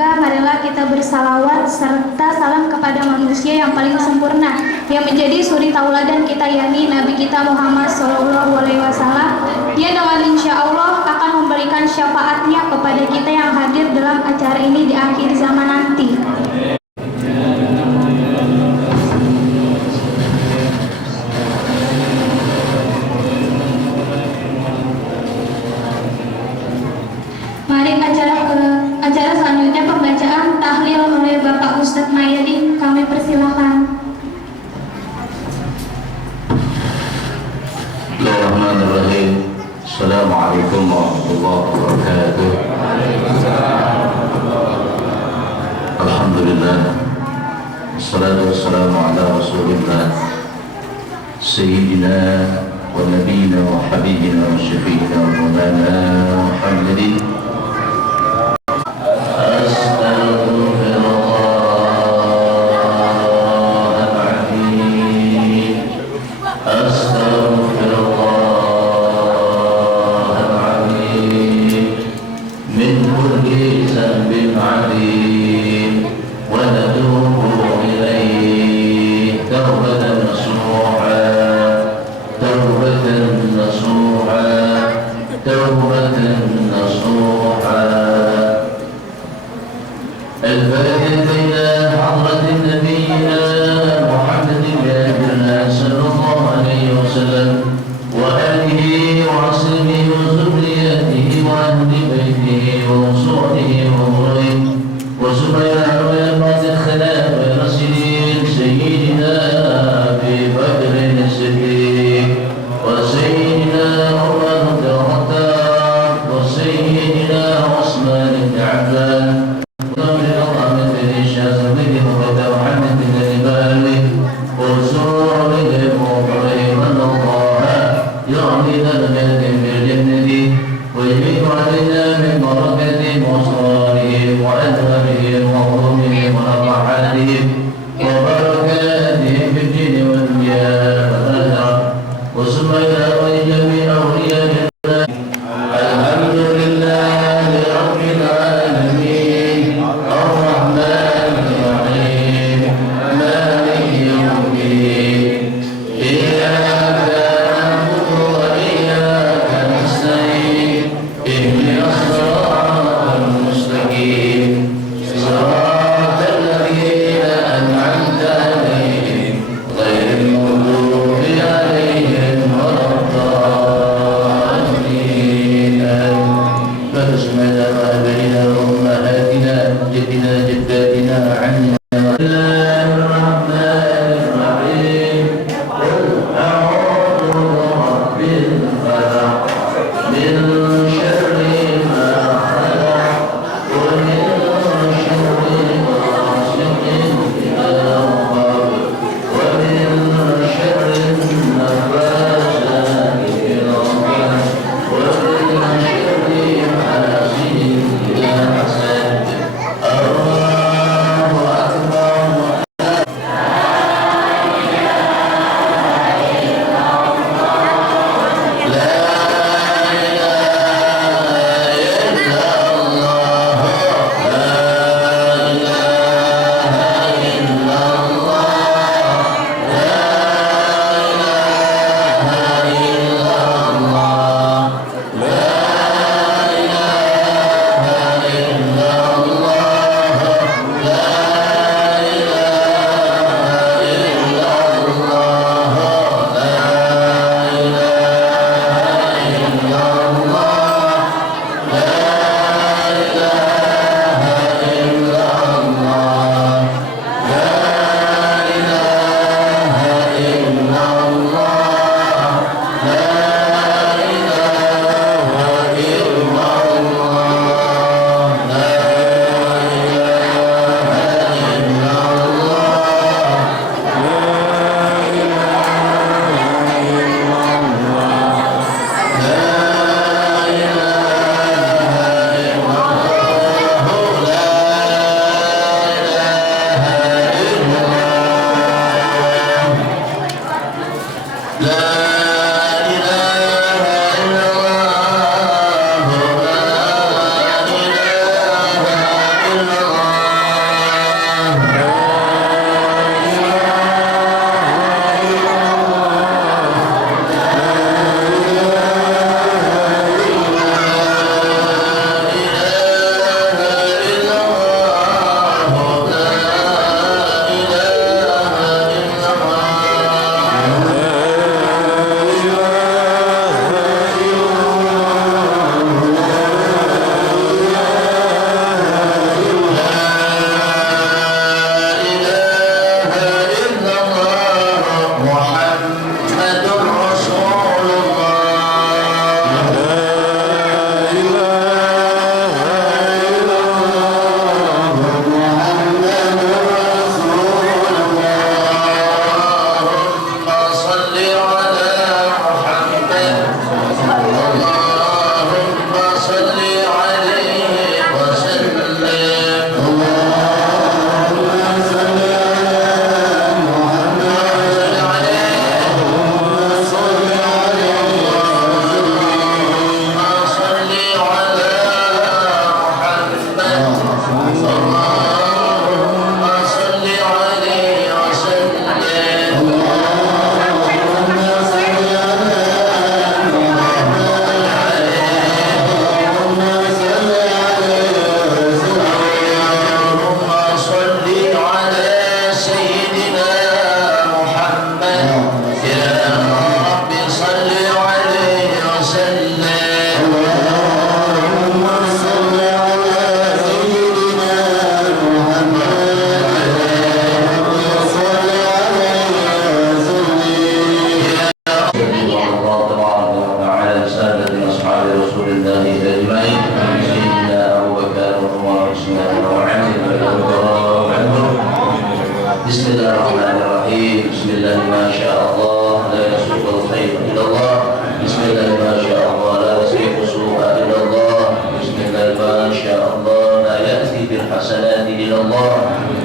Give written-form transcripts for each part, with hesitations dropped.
Marilah kita bersalawat serta salam kepada manusia yang paling sempurna, yang menjadi suri tauladan kita, yakni Nabi kita Muhammad SAW. Dia dengan insya Allah akan memberikan syafaatnya kepada kita yang hadir dalam acara ini di akhir zaman nanti. Mari acara selanjutnya pembacaan tahlil oleh Bapak Ustadz Mayadi. Kami persilakan. Bismillahirrahmanirrahim. Assalamualaikum warahmatullahi wabarakatuh. Alhamdulillah. Wassalatu wassalamu ala Rasulillah Sayyidina wa nabiyina wa habibina wa syafi'ina wa maulana Muhammadin.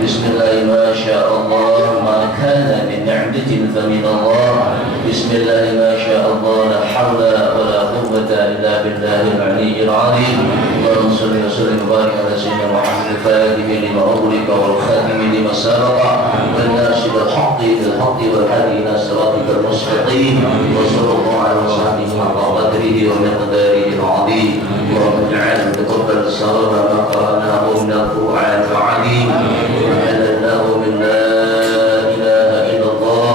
بسم الله ما شاء الله ما كان من نعمة فمن الله بسم الله ما شاء الله لا حول ولا قوة إلا بالله العلي العظيم اللهم صل وسلم وبارك على سيدنا محمد الفاتح لما أغلق والخاتم لما سبق والناصر الحق بالحق والهادي إلى صراطك المستقيم وصلى الله على وصحبه حق قدره ومقداره العظيم اللهم اجعل تقبل الصواب ما قرأناه من القرآن العظيم وجعلناه من لا إله إلا الله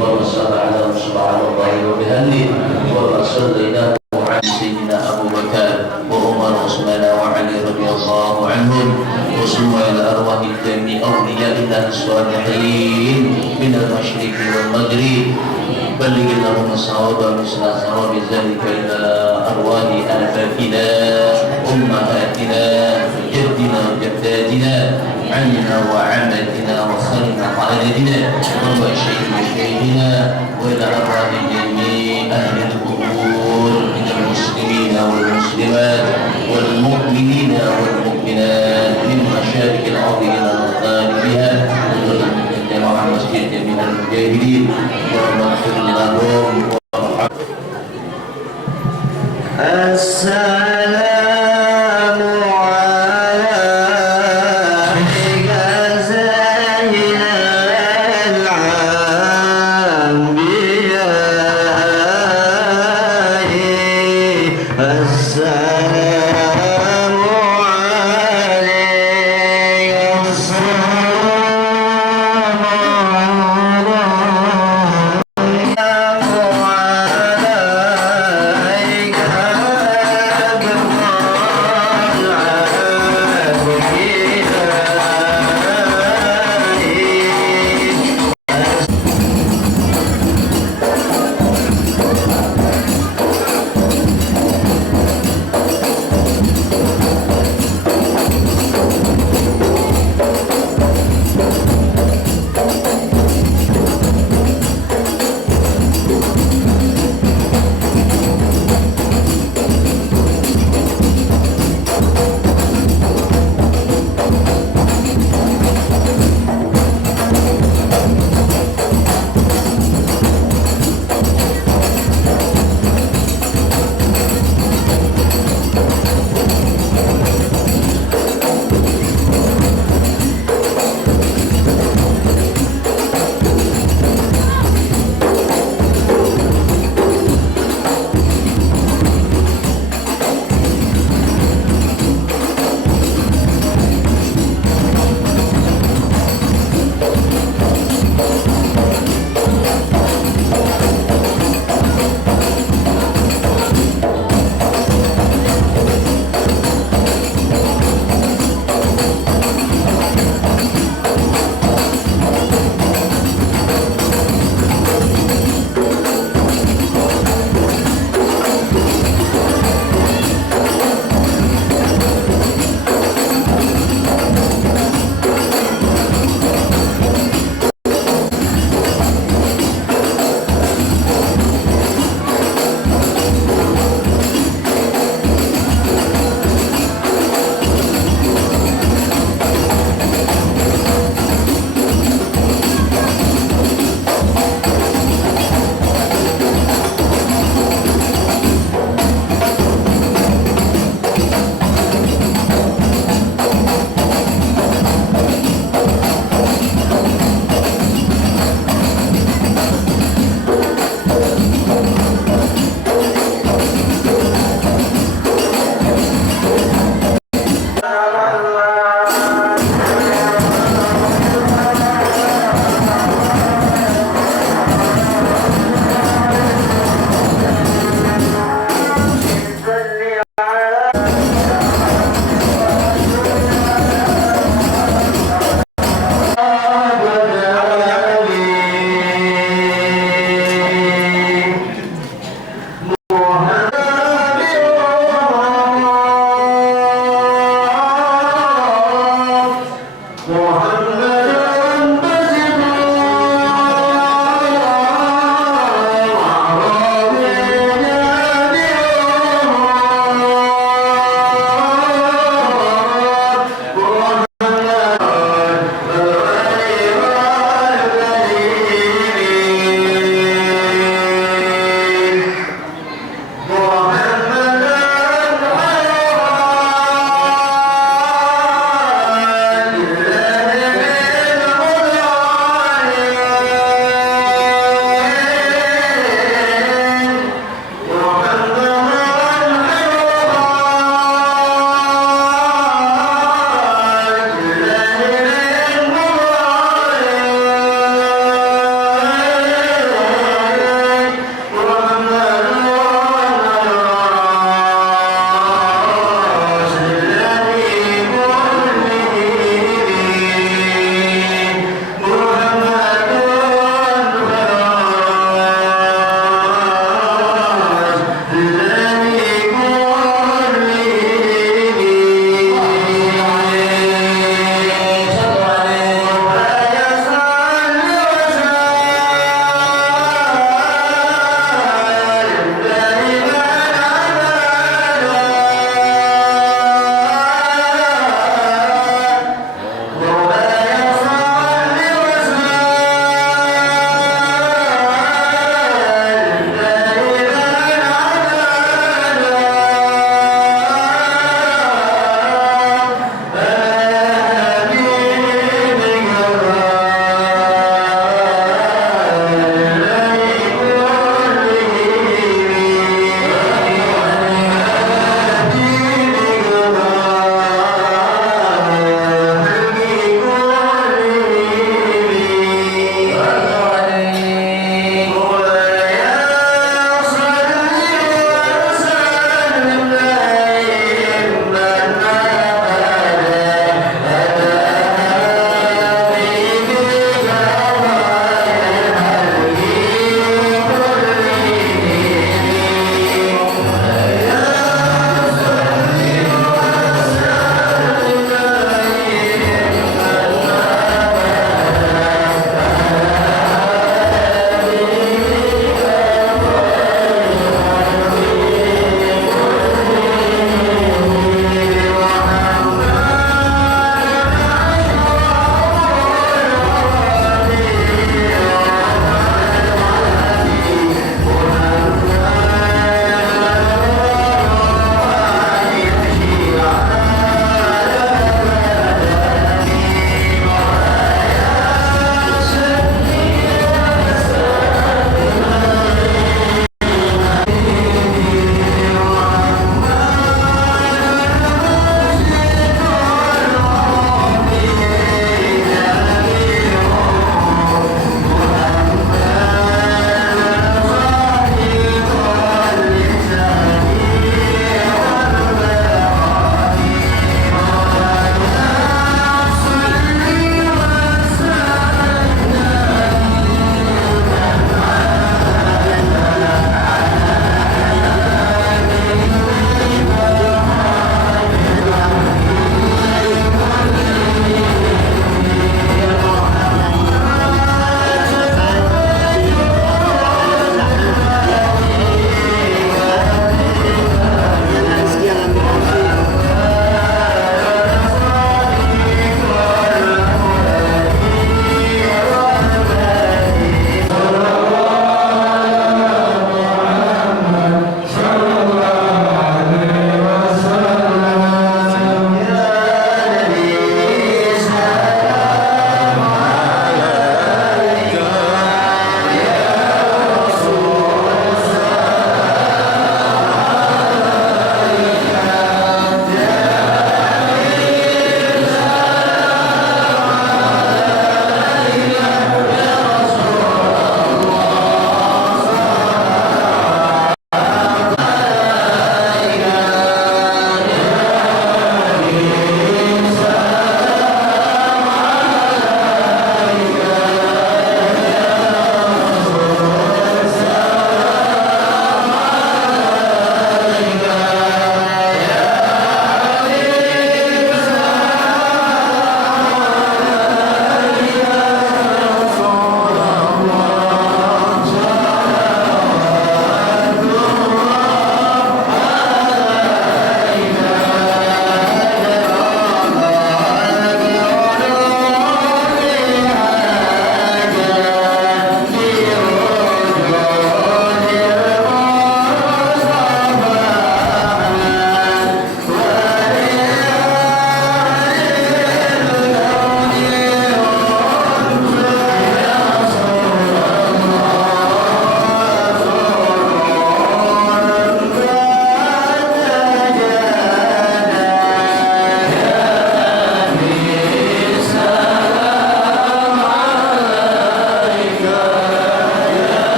وصلى على سبحان الله وبحمده وصلينا عن سيدنا أبو بكر وعمر وعثمان وعلي رضي الله عنهم وصلوا إلى أرواح جميع أولياء الله الصالحين من المشرق والمغرب بلغ اللهم الصواب مثل صواب ذلك إلى أرواح آبائنا أمهاتنا جدنا وجداتنا عمنا وعمتنا وخلنا قائدنا وشيخنا وإلى أرواح جميع أهل القبور من المسلمين والمسلمات والمؤمنين والمؤمنات من مشارق الأرض إلى مغاربها جماعة المسجد من المجاهدين واغفر لهم السلام عليك سيد الأنبياء السلام عليك السلام عليك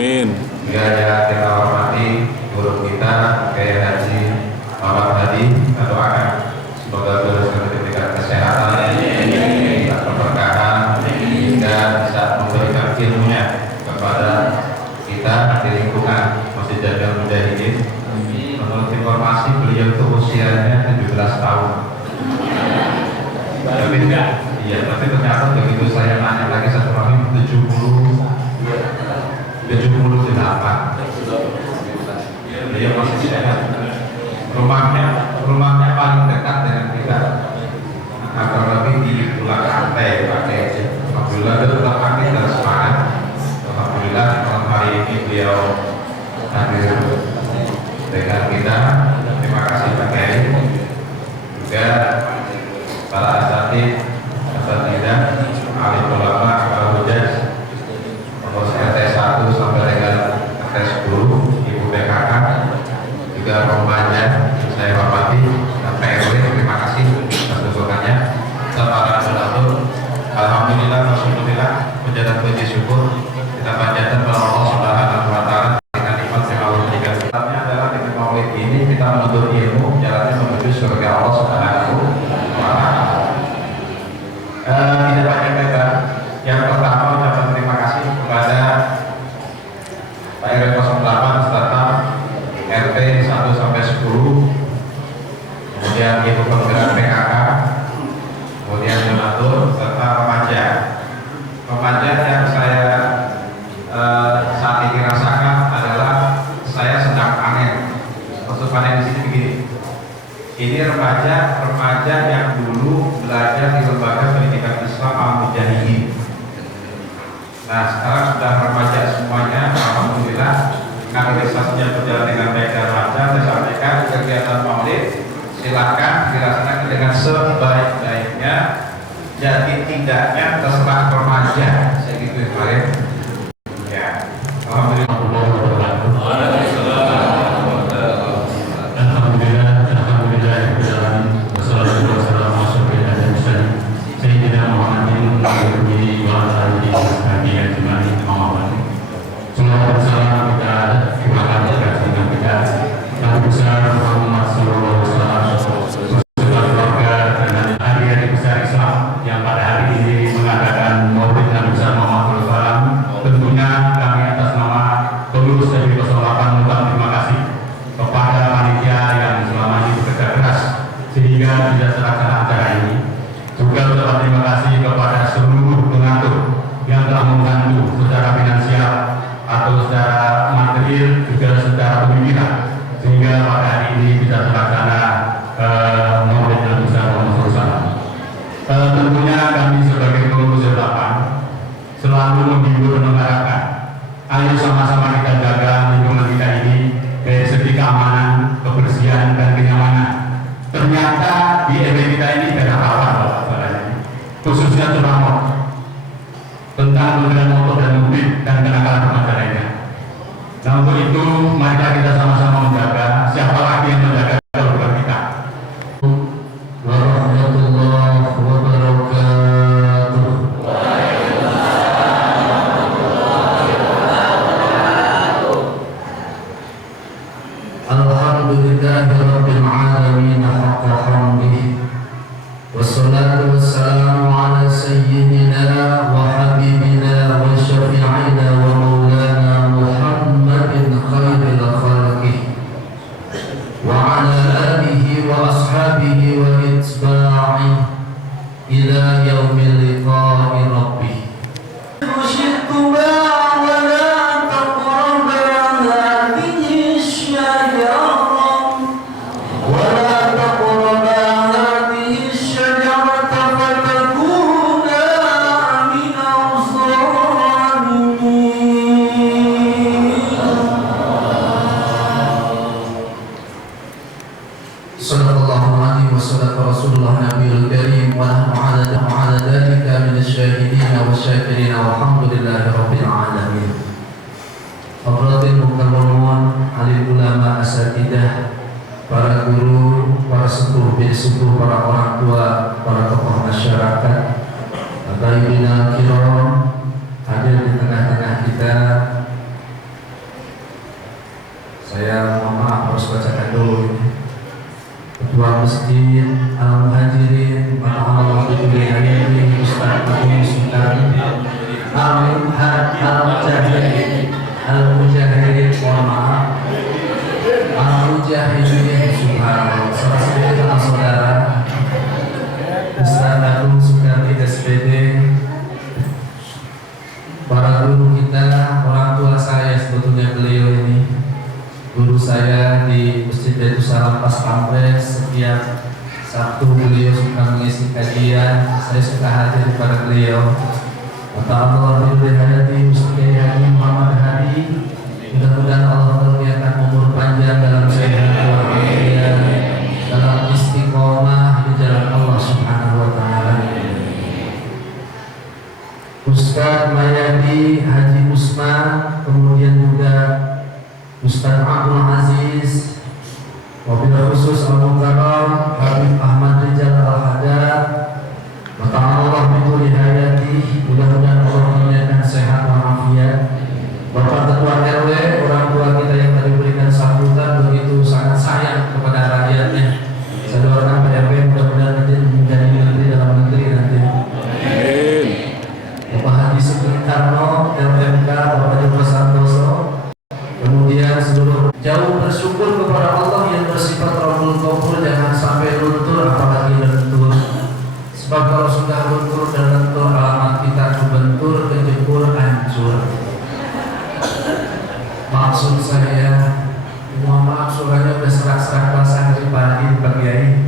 Amin. Juga yang kita hormati guru kita, Kiai Haji kepada kita di lingkungan Masjid Jami'ul Mujahidin. Menurut informasi beliau itu usianya 17 tahun. Tapi ternyata begitu saya nanya lagi satu rahim 78. Beliau masih sehat. Rumahnya paling dekat dengan kita. Akan lebih di Pulang Rantai, pakai. Alhamdulillah dia tetap aktif dan semangat. Alhamdulillah malam hari ini beliau hadir dengan kita. Terima kasih Pak Kiai. Juga para asatidz, alim ulama, para hujjah, pengurus RT 1 sampai dengan RT 10, Ibu PKK, juga Rombanya, saya hormati, dan PRW, terima kasih atas dukungannya. Para donatur, alhamdulillah, alhamdulillah, puja dan puji syukur kita panjatkan kepada Allah Subhanahu wa Ta'ala dengan nikmat yang Allah berikan. Jalannya adalah dengan maulid ini kita menuntut ilmu, jalannya menuju surga Allah Subhanahu wa Ta'ala. Tidak banyak lebar. Yang pertama ucapan terima kasih kepada Pak RW 08 serta RT 1 sampai 10, kemudian Ibu Penggerak PKK, kemudian donatur serta remaja. Remaja yang saya saat ini rasakan adalah saya sedang panen. Maksud panen di sini begini. Ini remaja yang dulu belajar di lembaga pendidikan Islam Al-Mujahidin. Nah, sekarang sudah remaja semuanya, alhamdulillah. Kaderisasinya berjalan dengan baik dan lancar. Saya sampaikan kegiatan maulid silakan dilaksanakan dengan sebaik-baiknya. Jadi tidaknya terserah remaja. Saya gitu kemarin. Ya, alhamdulillah. Al-Muhad Al-Jahil Al-Mujahidin, mohon maaf. Al-Mujahidin, subhanallah. Saudara-saudara, Ustaz Agung Sukarti SPD, para guru kita, orang tua saya sebetulnya beliau ini, guru saya di Masjid Baitul Salam Pas Pampres. Setiap Sabtu beliau suka mengisi kajian, saya suka hadir kepada beliau. Kata Allah Bidayati Ustaz Haji Muhammad Hadi, mudah-mudahan Allah karuniakan umur panjang dalam sehat walafiat, dalam istiqomah di jalan Allah Subhanahu wa taala. Ustaz Mayadi Haji Usman, kemudian juga Ustaz Abdul Aziz, wabil khusus Al-Mukarram Habib Ahmad Rijal Al-Hadad. Maka Allah biduli hayati, mudah-mudahan Allah menjadikan sehat walafiat. Bapak Ketua RW, orang tua kita yang tadi berikan sambutan begitu sangat sayang kepada rakyatnya. Saya doakan Pak RW mudah-mudahan nanti menjadi menteri dalam negeri nanti. Amin. Bapak Haji Sukarno, LMK, Bapak Joko Santoso. Kemudian seluruh jauh bersyukur kepada Allah yang bersifat Rabbul Ghafur, jangan sampai luntur apalagi lentur. Sebab kalau sudah luntur dan lentur, alamat kita kebentur, kejebur, hancur. Maksud saya, mohon maaf suaranya udah serak-serak basah dari pagi Pak Kiai.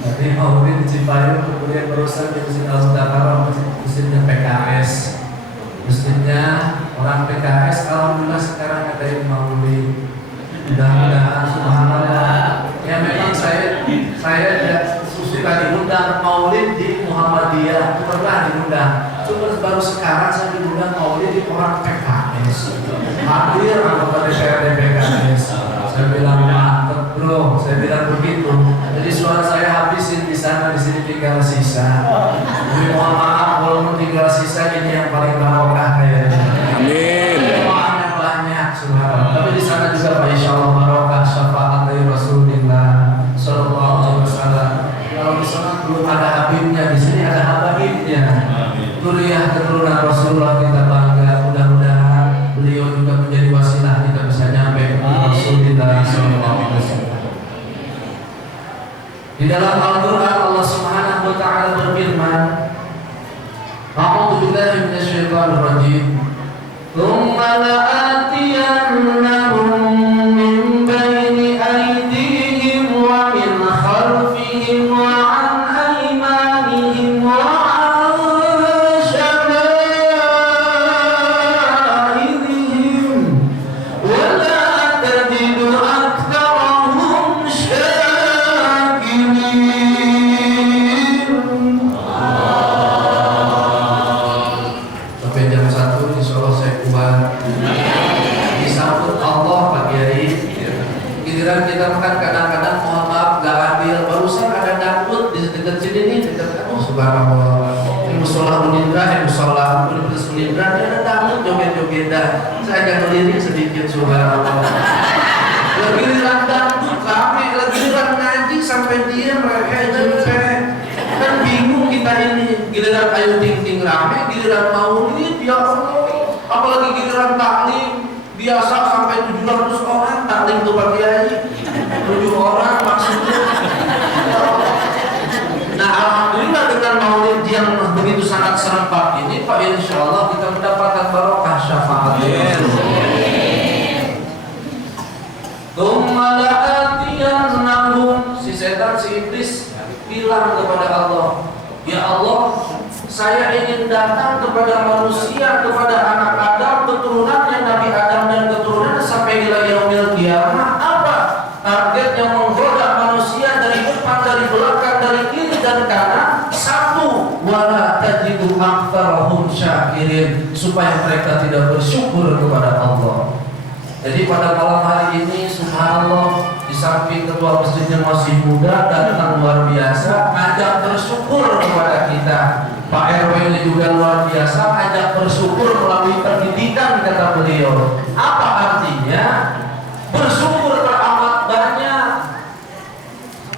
Tadi maulid di Cipayung, kemudian barusan di Masjid Al-Mudakara, masjidnya PKS. Masjidnya orang PKS, alhamdulillah sekarang ada yang maulid. Mudah-mudahan subhanallah. Ya memang saya suka diundang maulid di Muhammadiyah, pernah diundang. Cuma baru sekarang saya diundang maulid di orang PKS. Hadir anggota DPRD PKS. Saya bilang mantep bro, saya bilang begitu. Jadi suara saya habisin di sana, di sini tinggal sisa. Jadi mohon maaf walaupun tinggal sisa, ini yang paling barokah kayaknya. Amin. Doanya banyak subhanallah. Tapi di sana juga Pak insya Allah barokah syafaat dari Rasulullah Sallallahu Alaihi Wasallam. Kalau di sana belum ada habibnya, di sini ada habibnya. Zuriyah keturunan Rasulullah kita bangga. Mudah-mudahan beliau juga menjadi wasilah kita bisa nyampe ke Rasulullah Sallallahu Alaihi Wasallam. Di dalam Al-Quran Allah Subhanahu Wa Taala berfirman, A'udzubillahi minasyaitonir rajim. Tsumma la'atiyannahum min baini aydihim wa min khalfihim wa an aymanihim wa an shama'ilihim wa la tajidu aktsarahum syakirin. Sampai jam 1 insya Allah saya kuat. Disambut Allah Pak Kiai. Giliran kita makan kadang-kadang mohon maaf gak adil. Barusan ada dangdut di dekat sini nih, dekat subhanallah. Ini musola Unindra, musola Universitas Unindra, dia ada dangdut joget-jogetan. Saya agak ngelirik sedikit subhanallah. Giliran dangdut rame, giliran ngaji sampai dia mereka jempe. Kan bingung kita ini. Giliran ayu ting-ting rame, giliran maulid ya Allah. Apalagi giliran taklim biasa sampai 700 orang taklim tuh Pak Kiai. 7 orang maksudnya. Nah alhamdulillah dengan maulid yang begitu sangat serempak ini Pak, insya Allah kita mendapatkan barokah syafaat. Tsumma la'atiyannahum, si setan si iblis bilang kepada Allah, ya Allah, saya ingin datang kepada manusia, kepada anak Adam, keturunannya Nabi Adam dan keturunannya sampai ila yaumil qiyamah. Apa target yang menggoda manusia dari depan, dari belakang, dari kiri dan kanan? Satu, wala tajidu aktsarahum syakirin, supaya mereka tidak bersyukur kepada Allah. Jadi pada malam hari ini subhanallah, di samping ketua masjidnya masih muda, datang luar biasa, ajak bersyukur kepada kita. Pak RW ini juga luar biasa, ajak bersyukur melalui pendidikan kata beliau. Apa artinya? Bersyukur teramat banyak.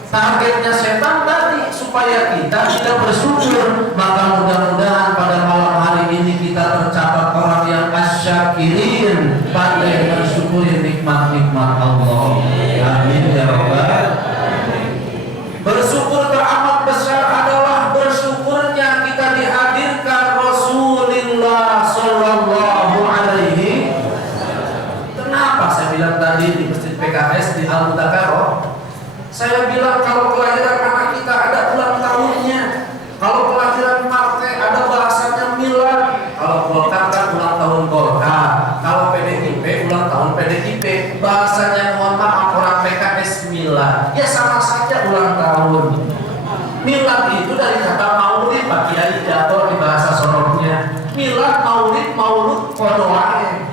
Targetnya setan tadi supaya kita tidak bersyukur. Maka mudah-mudahan pada malam hari ini kita tercatat orang yang asyakirin, semakin pandai mensyukuri nikmat-nikmat Allah. Amin ya rabbal. Bersyukur teramat besar adalah bersyukurnya kita dihadirkan Rasulullah Sallallahu Alaihi. Kenapa saya bilang tadi di Masjid PKS di Al-Mudzakarah? Saya bilang kalau kelahiran anak kita ada ulang tahunnya, kalau kelahiran partai ada bahasanya milad, kalau Golkar kan ulang tahun Golkar, kalau PDIP ulang tahun PDIP, bahasanya mohon maaf orang PKS milad, ya sama saja ulang tahun. Milad itu dari kata maulid, Pak Kiai jatuh di bahasa sonornya. Milad, maulid, maulud, kodoae.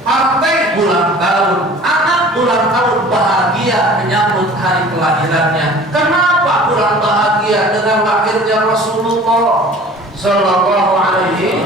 Partai ulang tahun, anak ulang tahun bahagia menyambut hari kelahirannya. Kenapa kurang bahagia dengan lahirnya Rasulullah Sallallahu Alaihi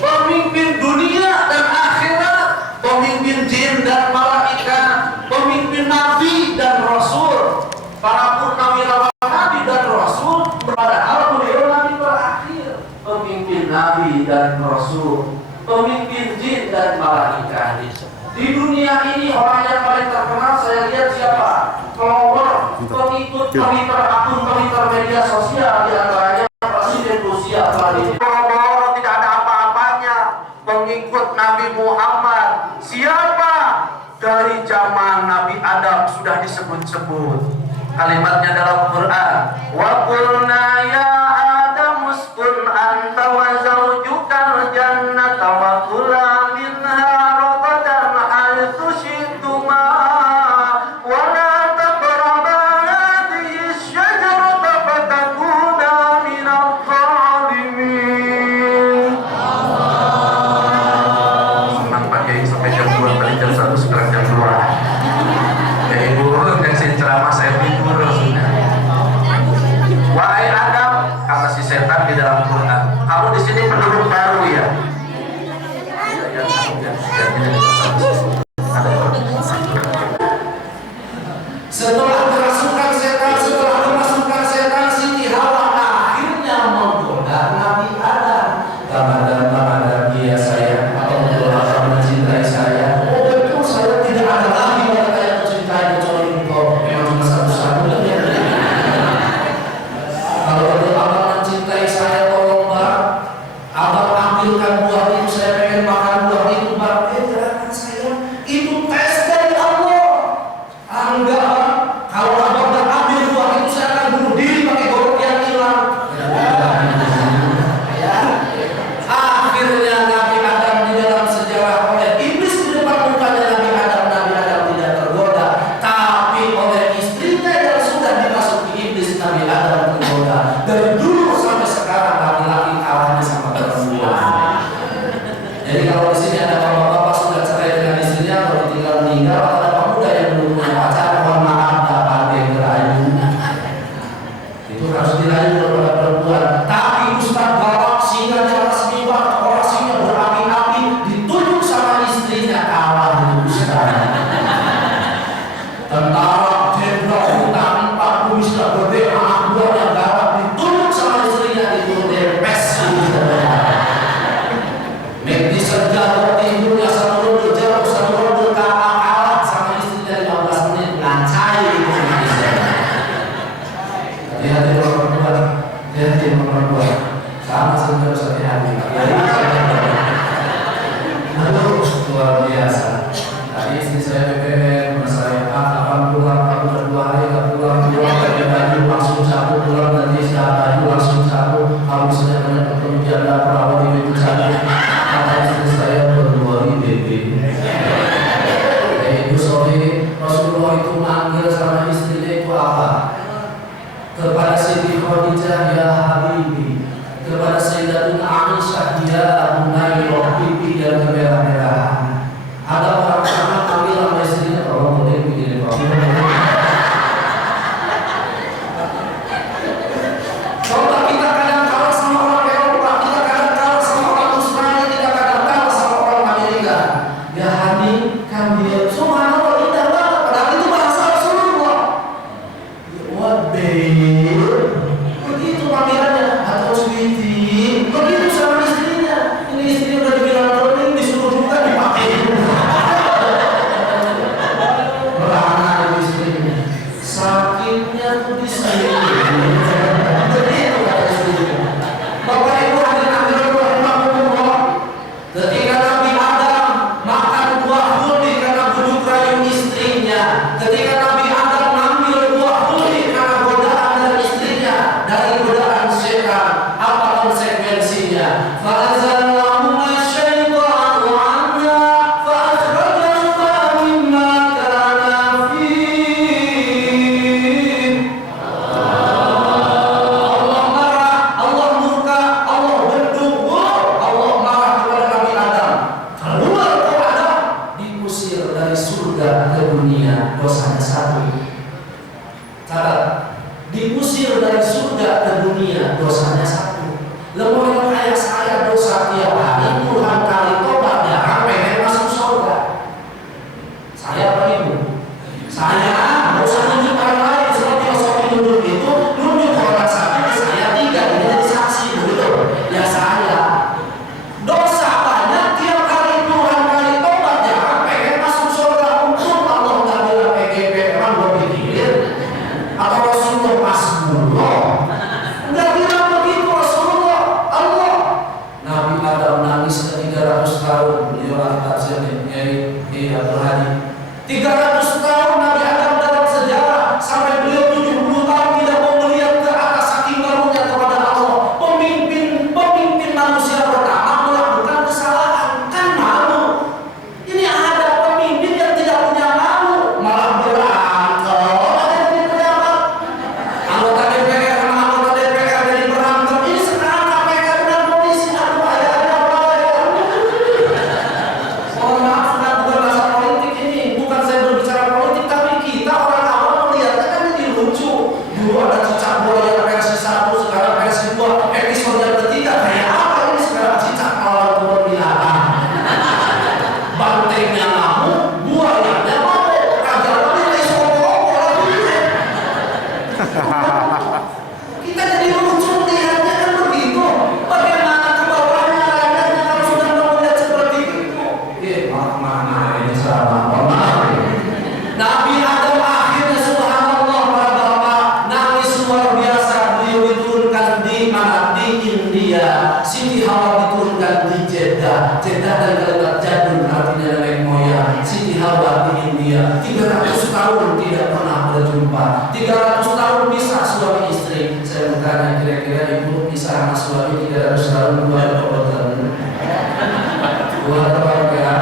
pemimpin dunia dan akhirat, pemimpin jin dan malaikat, pemimpin nabi dan rasul, para purnawirawan nabi dan rasul, padahal beliau nabi terakhir, pemimpin nabi dan rasul, pemimpin jin dan malaikat. Di dunia ini orang yang paling terkenal saya lihat siapa? Follower, pengikut, Twitter, akun Twitter media sosial, di antaranya Presiden Rusia Vladimir. Follower tidak ada apa-apanya. Pengikut Nabi Muhammad siapa? Dari zaman Nabi Adam sudah disebut-sebut. Kalimatnya dalam Quran. Wa qulna ya Adam uskun anta wa zawjukal jannata wa kula minha ragadan haitsu syi'tuma wa la taqraba hadhihi asy-syajarata fatakuna minadh dhalimin. Senang pakai sampai jam 2 tadi jam 1 sekarang jam 2. Ya ibu kasih ceramah saya tidur sudah. Wahai Adam, kata si setan di dalam Quran, kamu di sini penduduk baru ya. Setelah kerasukan setan Siti Hawa akhirnya menggoda Nabi Adam. Taman dia saya, atau Allah mencintai saya. Oh betul, saya tidak ada lagi wanita yang mencintai kecuali engkau. Memang cuma satu-satunya. Kalau Allah mencintai saya, tolong Bang, Abang ambilkan buah itu, saya pengen makan buah itu, Bang. Jangan saya, itu tes dari Allah. Enggak, Bang. Kalau Abang ambil buah itu, saya akan bunuh diri pakai golok yang hilang. Akhirnya Nabi Adam di dalam sejarah oleh iblis di depan mukanya Nabi Adam tidak tergoda, tapi oleh istrinya yang sudah dimasuki iblis Nabi Adam tergoda. Dari dulu sampai sekarang laki-laki kalahnya sama perempuan. Jadi kalau di sini ada bapak-bapak sudah cerai dengan istrinya atau ditinggal meninggal, atau ada pemuda yang belum punya pacar, mohon maaf dapat dirayu. Itu harus dirayu kepada perempuan. Tapi Ustaz Barak singkatnya resmi banget, orasinya berapi-api, ditunjuk sama istrinya, kalah itu Ustaz. Tentara jenderal hutan 40 Ustaz gede, anak buahnya garap, ditunjuk sama istrinya, ditunjuk dempes. Mekdi senjata tidurnya satu ronde jauh, satu ronde kalah sama istrinya 15 menit, lancai itu sama istrinya. Hati-hati perempuan, hati-hati perempuan. Sama saja harus hati-hati. Aduh, luar biasa. Tadi istri saya BBM, saya kapan pulang, aku udah 2 hari gak pulang pakai baju langsung sapu, pulang nanti siap baju langsung sapu, harusnya banyak ketemu janda perawat itu cantik. Kata istri saya berdua di BB. Ibu Sohi, Rasulullah itu manggil sama istrinya itu apa? Kepada Siti Khadijah, ya Habibi. Kepada Sayyidatuna Aisyah, ya Bunai Rohibi, yang kemerah-merahan. Ada orang sama ambil sama istrinya, tolong boleh begini Pak. Coba kita kadang kalah sama orang Eropa, kita kadang kalah sama orang Australia, kita kadang kalah sama orang Amerika. Ya Habib, kami subhanallah indah banget, padahal itu bahasa Rasulullah. What babe? Begitu panggilannya, atau sweetie, begitu sama istrinya. ahli tafsir Kiai Abdul Hadi. 300 tahun Nabi Adam dalam sejarah sampai beliau 70 tahun tidak mau melihat ke atas saking malunya kepada Allah. Pemimpin manusia pertama melakukan kesalahan, kan malu. Ini ada pemimpin yang tidak punya malu, malah berantem jadi pejabat. Anggota DPR sama anggota DPR jadi berantem. Ini sekarang KPK dan polisi aku ayahnya mohon maaf, sudah bukan bahasa politik ini, bukan saya berbicara politik, tapi kita orang awam melihatnya kan jadi lucu. Dulu ada cicak buaya versi 1, sekarang versi 2, episode yang ketiga kayak apa ini sekarang? Cicak melawan kebun binatang, bantengnya ngamuk, buayanya mau, raja wali kayak sokong kita jadi lucu melihatnya kan begitu. Bagaimana ke bawahnya rakyatnya kalau sudah melihat seperti itu? Mana ini salah. Nabi Adam akhirnya subhanallah para bapak nangis luar biasa. Beliau diturunkan di mana? Di India. Siti Hawa diturunkan di Jeddah. Jeddah dan kalimat jadun artinya nenek moyang. Siti Hawa di India. 300 tahun tidak pernah berjumpa. 300 tahun bisa suami istri. Saya bertanya kira-kira ibu bisa sama suami 300 tahun buat buat keluarga.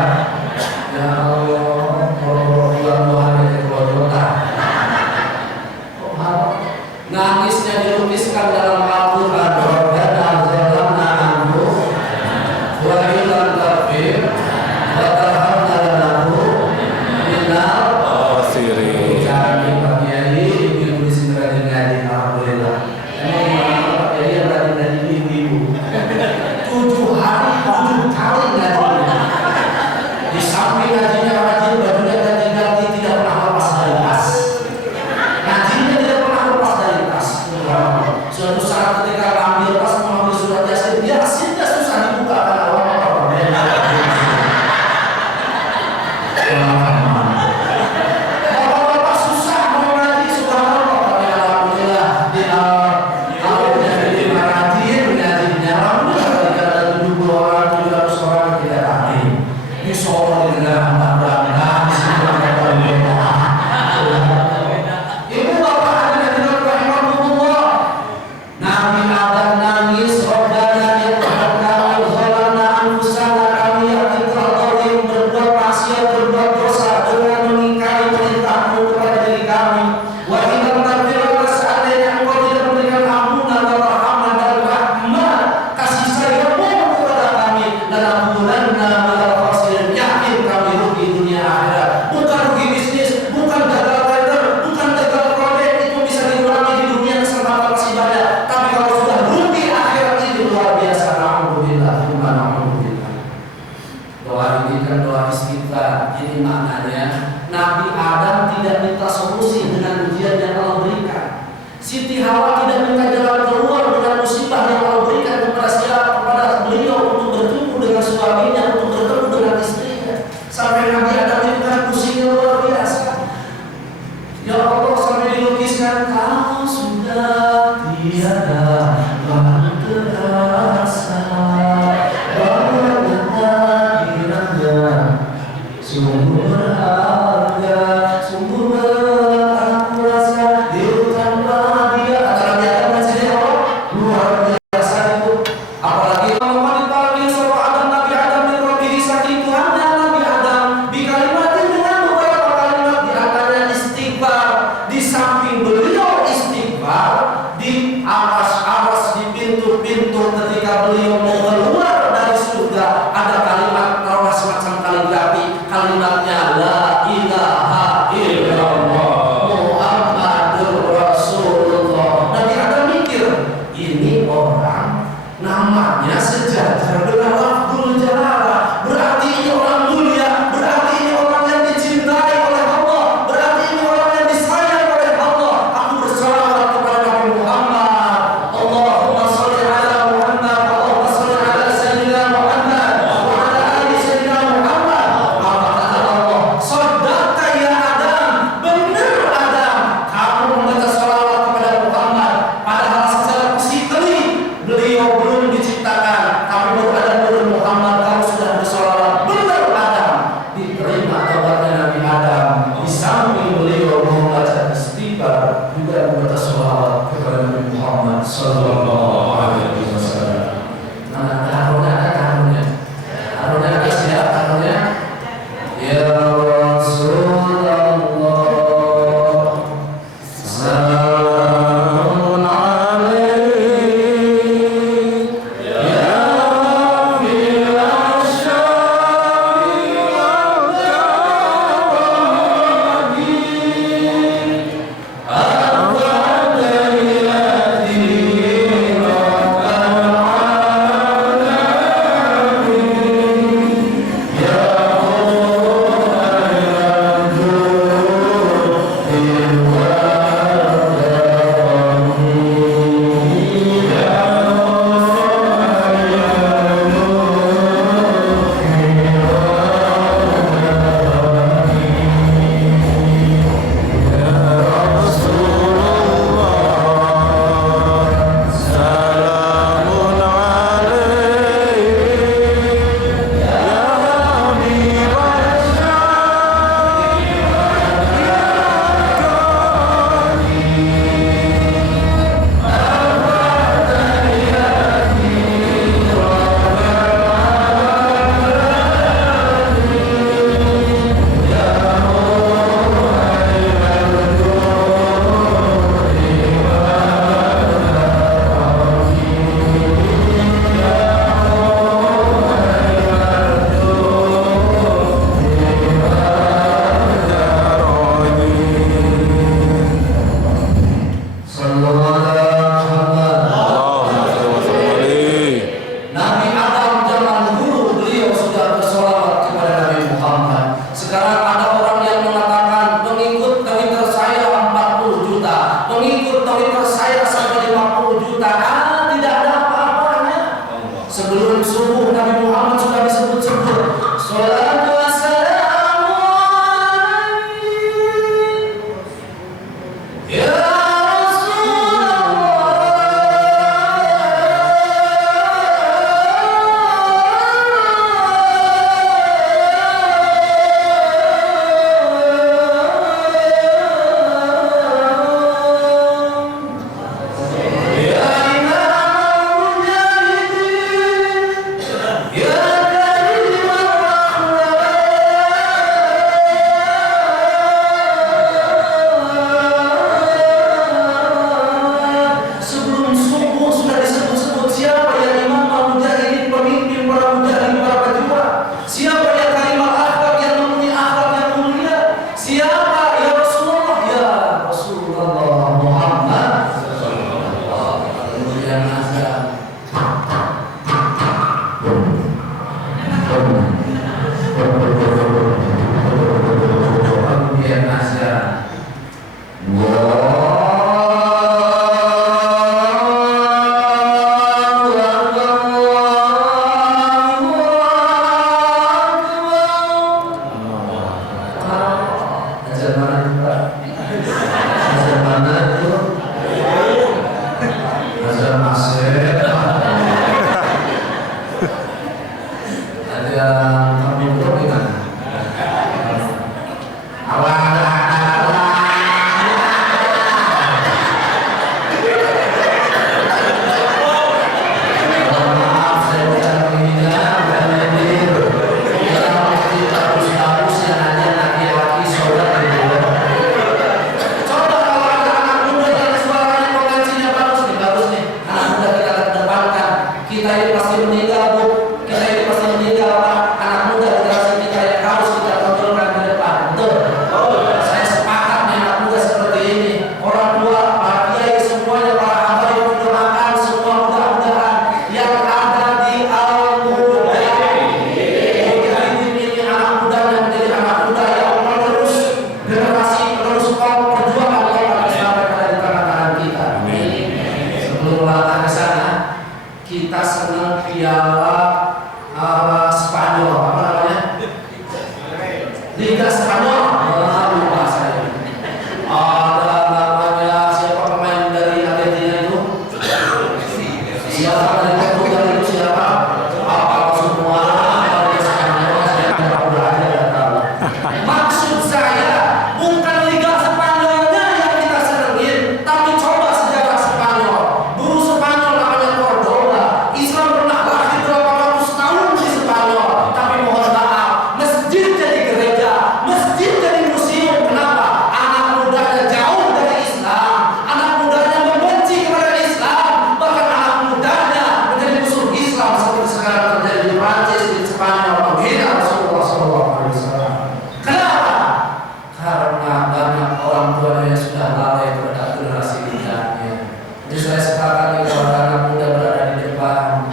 Ya Allah, kalau bulan 2 hari dari kota. Nangisnya dilukiskan dalam Al-Quran. Rabbana zalamna anhu wa illam taghfir wa tarhamna lanakunanna minal khasirin. Kami Pak Kiai, ibu-ibu di sini rajin ngaji, alhamdulillah. Emang gimana Pak Kiai yang rajin ngaji ibu-ibu? 7 hari 7 kali ngajinya. Di samping ngajinya rajin, bajunya ganti-ganti, tidak pernah lepas dari tas. Ngajinya tidak pernah lepas dari tas. Suatu saat ketika ambil tas mengambil surat Yasin, dia asinnya susah dibuka karena orang Kemudian azan. Azan mana itu, Pak? Azan mana itu? Azan masih. Ada kami gimana? Kita ini pasti meninggal, Bu. Kita ini pasti meninggal, Pak. Anak muda generasi kita yang harus kita tonjolkan ke depan. Betul. Saya sepakat nih anak muda seperti ini. Orang tua, para kiai semuanya, para hamba yang mendoakan semua mudah-mudahan yang ada di Al-Muda. Kita ini anak muda yang menjadi anak muda yang menerus generasi, menerus perjuangan Allah sampai pada di tangan kita. Sebelum melangkah ke sana, kita senang piala Spanyol, apa namanya? Liga Spanyol. Lupa saya. Ada namanya siapa pemain dari Argentina itu? Siapa dari Portugal itu siapa? Apa semua Liga Spanyol saya tidak belajar tahu. Maksud saya bukan Liga Spanyolnya yang kita senengin, tapi coba sejarah Spanyol. Dulu Spanyol namanya Cordoba. Islam pernah lahir 800 tahun di Spanyol, tapi mohon maaf, masjid jadi gereja, masjid jadi museum. Kenapa? Anak mudanya jauh dari Islam, anak mudanya membenci kepada Islam, bahkan anak mudanya menjadi musuh Islam seperti sekarang terjadi di Prancis, di Spanyol, menghina Rasulullah SAW. Kenapa? Karena banyak orang tuanya yang sudah lalai terhadap generasi mudanya. Jadi saya sepakat nih kalau anak muda berada di depan.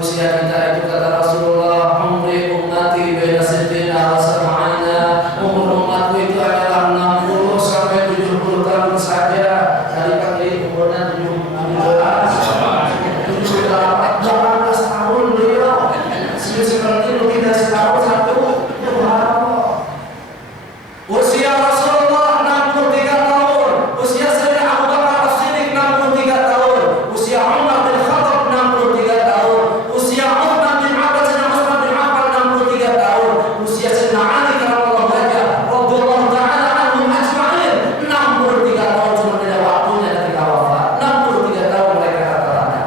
Usia kita itu kata Rasulullah, umri ummati baina sittina wa sab'ina. Umur umatku itu adalah 60 sampai 70 tahun saja. Tadi pagi umurnya 18 tahun beliau. Seperti lebih dari setahun satu. Usia Rasulullah 63 tahun, usia Sayyidina Abu Bakar As-Siddiq 63 tahun, usia Umar bin Khattab 63 tahun, usia Uthman bin Affan 63 tahun, usia Sayyidina Ali radhiyallahu ta'ala anhum ajma'in 63 tahun. Cuma beda waktunya ketika wafat. 63 tahun mereka rata-rata.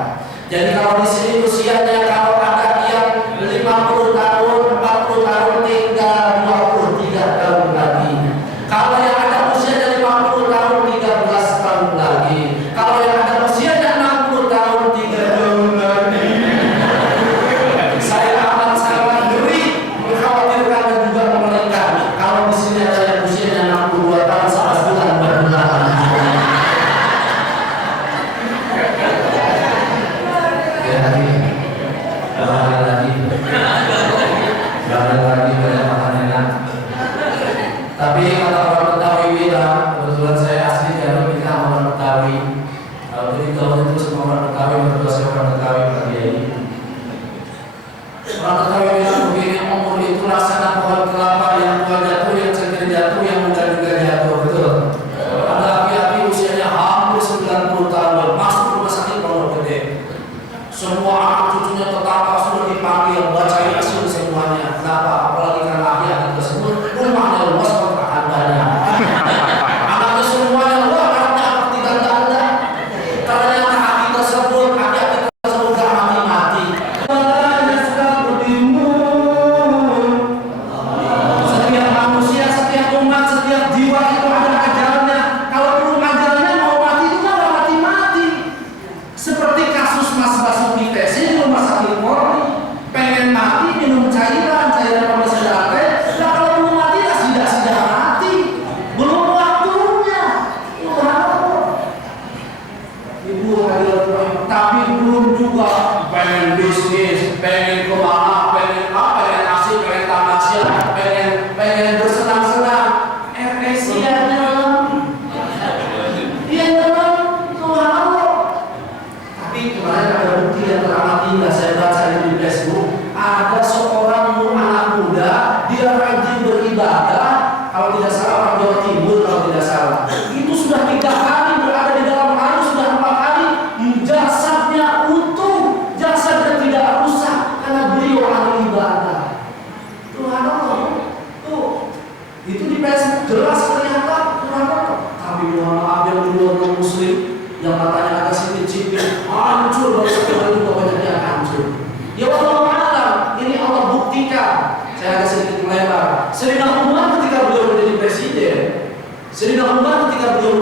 Jadi kalau di sini usianya kalau ada yang 50 tahun, 40 tahun, tinggal 23 tahun lagi. Kalau yang ada usianya 50 tahun, 13 tahun lagi. Kalau yang ada usianya 60 tahun, 3 tahun lagi. Saya akan sangat ngeri, mengkhawatirkan dan juga pemerintah. Kalau di sini ada yang usianya 62 tahun, 11 bulan berbulan. Lagi banyak makan enak. Tapi kata orang Betawi bilang, kebetulan saya asli dari kita orang Betawi. Jadi tahun itu semua orang Betawi, berdua saya orang Betawi berkiai. Orang Betawi bilang begini, umur itu laksana pohon kelapa yang tua jatuh, yang cengkir jatuh, yang muda juga jatuh, betul. Ada laki-laki usianya hampir 90 tahun, masuk rumah sakit Pondok Gede. Semua anak cucunya tetangga sudah dipanggil, baca Yasin semuanya. Kenapa? Apalagi karena akhirnya tersebut rumahnya luas, kontrakan banyak. Anaknya semuanya luas, anaknya seperti ganda-ganda. Ternyata hati tersebut, anak kita tersebut gak mati-mati. Setiap manusia, setiap umat, setiap jiwa itu ada ajalnya. Kalau belum ajalnya mau mati itu kan gak mati-mati. Seperti kasus Mas Basuki TC di rumah sakit Polri, pengen mati minum cairan pembersih lantai. Nah kalau belum mati ya sudah mati, belum waktunya. Ibu tapi belum juga pengen bisnis, pengen kemana, pengen apa, pengen asik, pengen tamat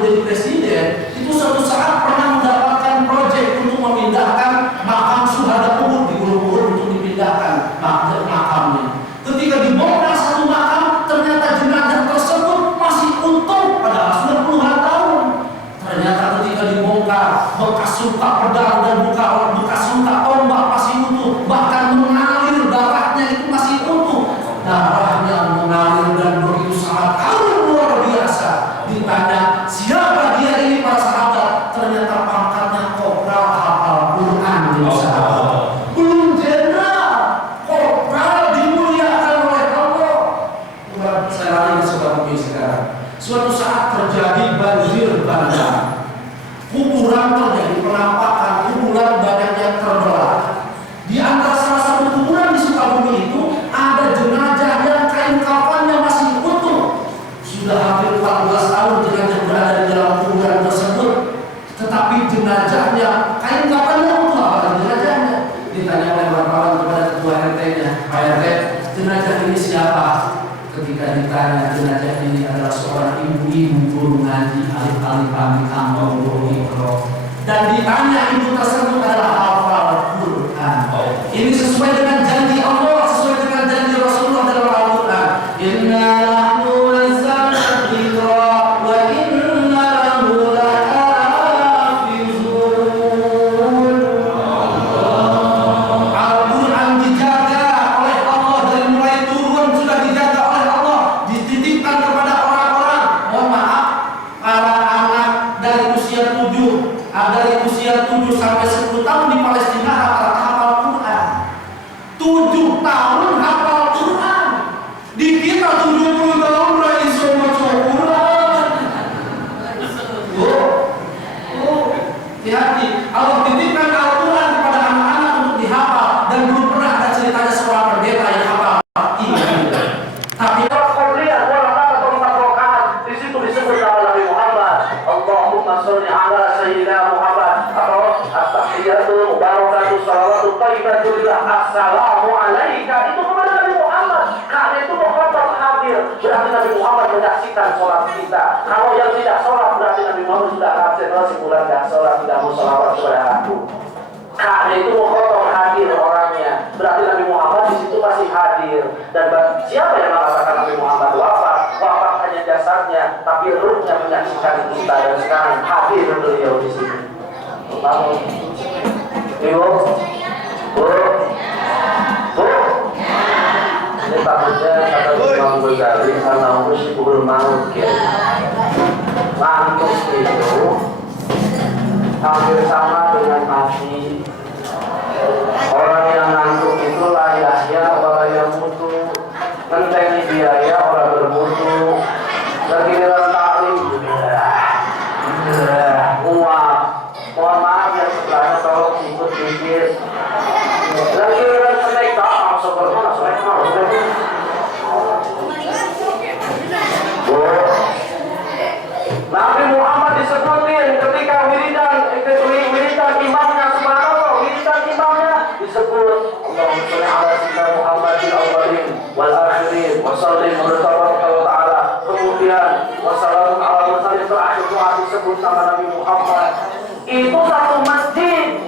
jadi presiden itu suatu saat pernah mendapatkan proyek untuk memindahkan makam syuhada Uhud di Gunung Uhud untuk dipindahkan makamnya. Ketika dibongkar satu makam, ternyata jenazah tersebut masih utuh padahal sudah puluhan tahun. Ternyata ketika dibongkar, bekas luka pedang dan bekas luka tombak masih utuh, bahkan mengalir darahnya itu masih utuh. Darahnya mengalir dan begitu sangat luar biasa. Ditanya siapa dia ini para sahabat, ternyata pangkatnya kopral hafal Quran di sahabat. Belum jenderal, kopral dimuliakan oleh Allah. Saya lari ke Sukabumi sekarang. Suatu saat terjadi banjir bandang, kuburan terjadi penampakan, kuburan banyak yang terbelah. Di antara salah satu kuburan di Sukabumi itu ada jenazah yang kain kafannya masih utuh. Sudah hampir 14 tahun jenazah berada di dalam kuburan tersebut, tetapi jenazahnya kain kafannya utuh. Apa jenazahnya? Ditanya oleh wartawan kepada ketua RT-nya, Pak RT, jenazah ini siapa? Ketika ditanya, jenazah ini adalah seorang ibu-ibu guru ngaji alif-alif kami tambah guru ikro. Dan ditanya ibu tersebut adalah hafal Quran. Ini sesuai dengan janji Allah, sesuai dengan janji Rasulullah dalam Al-Quran. Inna nahnu nazzalna dzikra wa inna lahu lahafizun. Al-Quran dijaga oleh Allah dari mulai turun sudah dijaga oleh Allah, dititipkan kepada orang-orang. Mohon maaf, para anak dari usia 7 sampai 10 tahun di Palestina rata-rata hafal Quran. 7 tahun hafal Quran. Di kita 70 tahun udah iso maca Quran. Hati-hati. Allah titipkan Al-Quran kepada anak-anak untuk dihafal dan belum pernah ada ceritanya seorang pendeta yang hafal ini. Tapi di situ disebut nama Nabi Muhammad. Allahumma sholli ala sayyidina Muhammad. Atau at-tahiyatu barakatuh salawatu thayyibatu lillah assalamu alaika. Itu kepada Nabi Muhammad. Karena itu mukhotbah hadir, berarti Nabi Muhammad menyaksikan sholat kita. Kalau yang tidak sholat berarti Nabi Muhammad sudah absen. Sebulan tidak sholat, tidak mau sholawat kepada aku. Karena itu mukhotbah hadir orangnya, berarti Nabi Muhammad di situ masih hadir. Dan siapa yang mengatakan Nabi Muhammad wafat? Wafat hanya jasadnya, tapi ruhnya menyaksikan kita. Dan sekarang hadir beliau di sini. Bangun, ibu, bu, ini takutnya kata Imam Ghazali karena musyibul maut ya. Ngantuk itu hampir sama dengan mati. Orang yang ngantuk itu layaknya orang yang mutu, mentengi biaya orang bermutu, bergiliran taklim uang. Mohon maaf yang sebelahnya tolong ikut pikir. Lagi giliran snack tak masuk bermana snack mau. Nabi Muhammad disebutin ketika wiridan imamnya subhanallah, wiridan imamnya disebut Allahumma sholli ala sayyidina Muhammadil awwalin wal akhirin wa sallim wa ta'ala. Kemudian wassalamu ala mursalin, terakhir doa disebut sama Nabi Muhammad. Itu satu masjid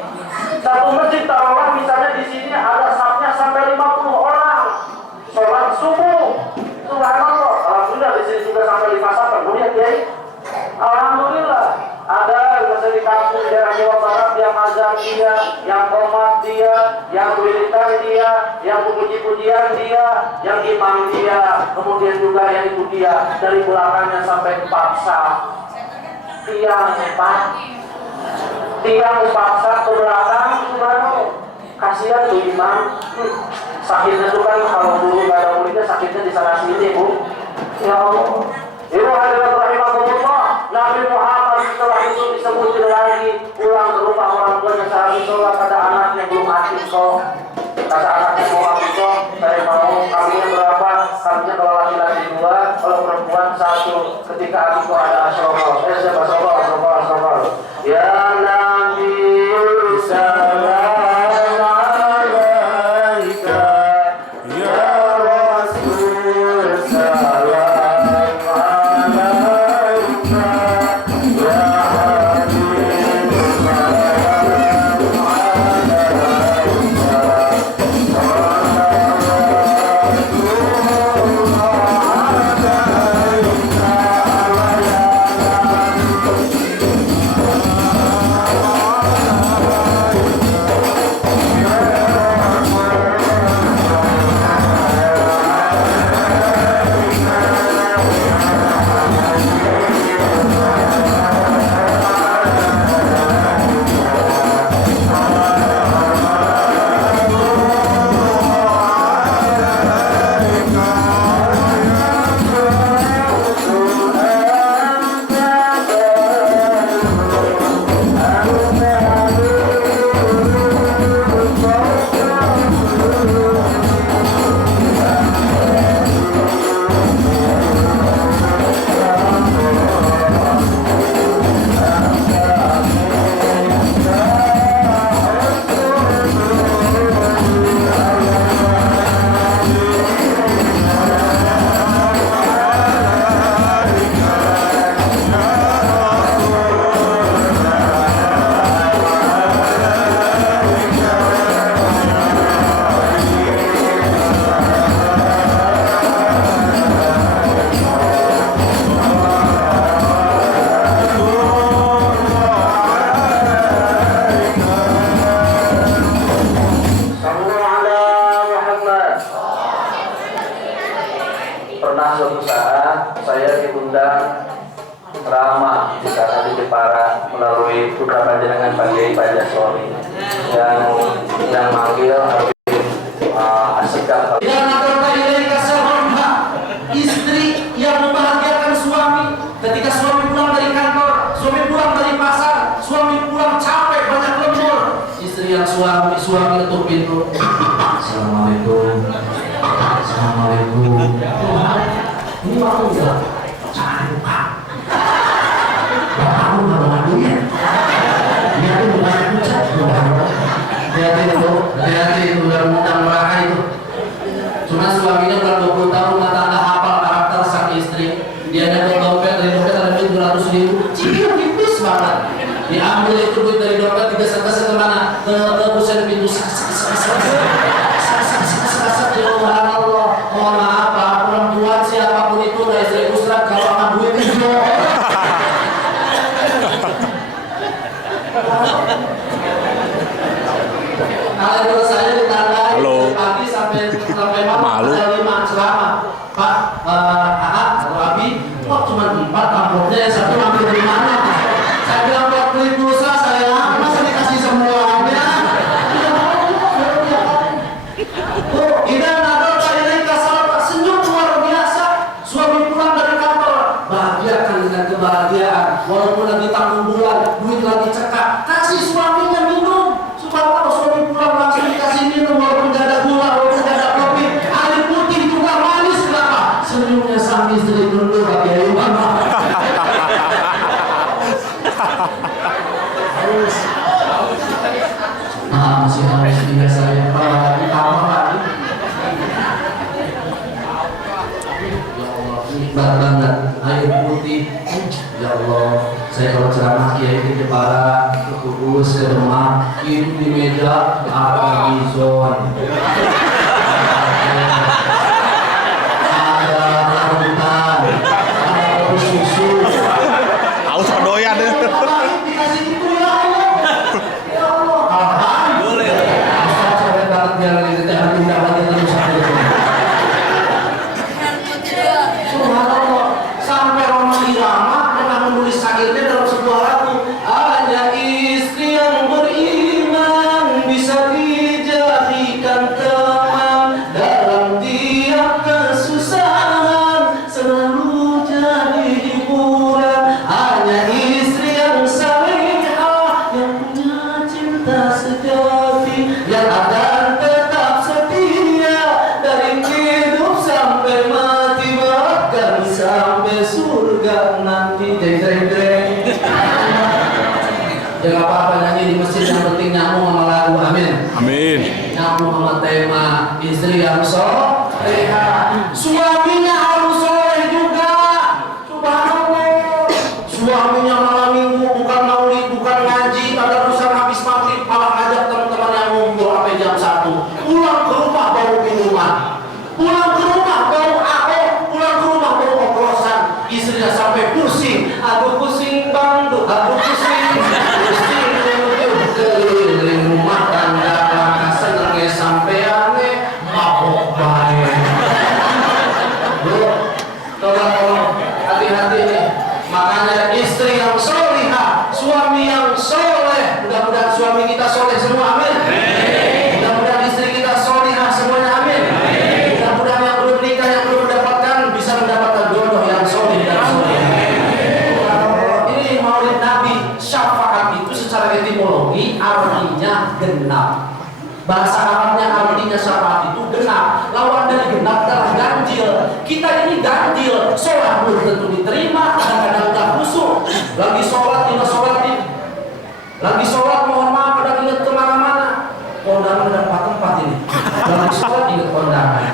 taruhlah misalnya di sini ada safnya sampai 50 orang sholat subuh. Subhanallah, alhamdulillah di sini juga sampai 5 saf. Kemudian Kiai, alhamdulillah ada misalnya di kampung daerah Jawa Barat yang azan dia, yang qomat dia, yang wiridan dia, yang puji-pujian dia, yang imam dia, kemudian juga yang itu dia, dari belakangnya sampai 4 saf. Tiang 4 saf ke belakang, subhanallah. Kasihan tuh imam. Sakitnya tuh kan kalau dulu gak ada muridnya, sakitnya di sana sini, Bu. Ya Allah. Ibu hadirin rahimahumullah, Nabi Muhammad setelah itu disebutin lagi pulang ke rumah orang tuanya sehari sholat, ada anaknya belum akik kok. Kata anaknya mau akik kok, saya mau kambingnya berapa? Kambingnya kalau laki-laki 2, kalau perempuan 1. Ketika akik kok ada asrofal. Siapa asrofal? Ya Nabi salam. pernah suatu saat saya diundang ceramah di sana di Jepara melalui putra panjenengan Pak Kiai Pak Jasori yang manggil Habib Asyikah. Istri yang membahagiakan suami ketika suami pulang dari kantor, suami pulang dari pasar, suami pulang capek banyak lembur. Istri yang suami ketuk pintu. Assalamualaikum. Assalamualaikum. Ini waktu enggak? Jangan lupa. Kamu nggak mau ya? Dia tuh bukan pucat, hati-hati itu dalam undang neraka itu. Cuma suaminya udah 20 tahun rumah tangga hafal karakter sang istri. Dia ada dompet, dari dompet ada duit 200.000. Cipil tipis banget. Diambil itu duit dari dompet, digeser-geser kemana? Ke pusat pintu. Allah, mohon maaf Pak, perempuan siapapun itu dari istri Ustaz kalau sama duit itu. Kalau saya ditandai dari pagi sampai malam ada 5 ceramah. Pak, atau Abi, kok cuma 4 amplopnya, satu ambil dari mana? Saya bilang buat beli pulsa saya, masa dikasih semuanya? Oh, Ida nador kalian kasar, senyum luar biasa. Suami pulang dari kantor, bahagiakan dengan kebahagiaan. Walaupun lagi tanggung bulan, duit lagi cekak, kasih suaminya minum. Supaya kalau suami pulang langsung dikasih minum, walaupun gak ada gula, walaupun gak ada kopi, air putih juga manis. Kenapa? Senyumnya sang istri dulu Pak Kiai. Masih harus juga saya ditambah lagi. Ya Allah, nikmat banget air putih. Ya Allah, saya kalau ceramah Kiai di Jepara, ke Kudus, ke Demak, itu di meja ada bison, ada rambutan, ada susu. Aus doyan deh. Dikasih itu ya Allah. Ya Allah. Alhamdulillah. Saya banget biar ini tidak tindak lagi terus sampai itu. Subhanallah. Sampai Roma Irama pernah menulis syairnya dalam sebuah lagu. Hanya istri yang beriman bisa dijadikan teman dalam tiap kesusahan, selalu jadi hiburan. Hanya istri yang salihah yang punya cinta sejati, yang akan tetap setia dari hidup sampai mati, bahkan sampai surga nanti. Jeng-jeng-jeng. Ya gak apa-apa nyanyi di masjid, yang penting nyambung sama lagu. Amin. Amin. Nyambung sama tema istri yang solehah, suaminya harus soleh juga. Subhanallah. Suaminya malam minggu bukan maulid, bukan ngaji, tadarusan habis maghrib malah ngajak teman-teman yang ngumpul sampai jam 1. Pulang ke rumah bau minuman, pulang ke rumah bau aho, pulang ke rumah bau oplosan. Istrinya sampai pusing, aduh pusing banduk, aduh pusing keliling rumah tangga, maka senengnya sampai aneh, mabok baik. Tolong hati-hati nih. Makanya istri yang solihah, suami yang soleh. Mudah-mudahan suami kita soleh semua, amin. Mudah-mudahan istri kita solihah semuanya, amin. Mudah-mudahan yang belum nikah, yang belum mendapatkan, bisa mendapatkan jodoh yang soleh dan soleh. Ini maulid Nabi, syafaat itu secara etimologi artinya genap. Bahasa Arabnya artinya syafaat itu genap. Lawan dari genap adalah ganjil. Kita ini ganjil. Sholat belum tentu diterima, kadang-kadang tak khusyuk. Lagi sholat tidak sholat ini. Lagi sholat mohon maaf kadang ingat kemana-mana. Kondangan dan tempat ini. Lagi sholat ingat kondangan.